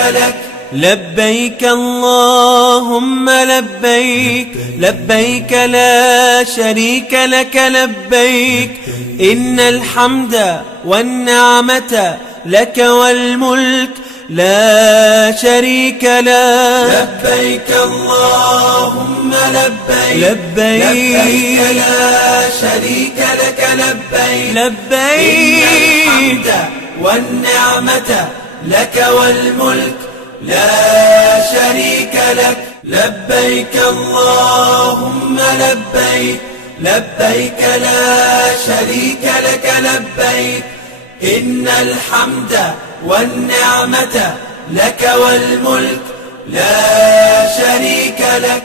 لك. لبيك اللهم لبيك، لبيك لا شريك لك لبيك، إن الحمد والنعمة لك والملك لا شريك لك. لبيك اللهم لبيك، لبيك لا شريك لك لبيك، لبيك إن الحمد والنعمة لك والملك لا شريك لك. لبيك اللهم لبيك، لبيك لا شريك لك لبيك، إن الحمد والنعمة لك والملك لا شريك لك.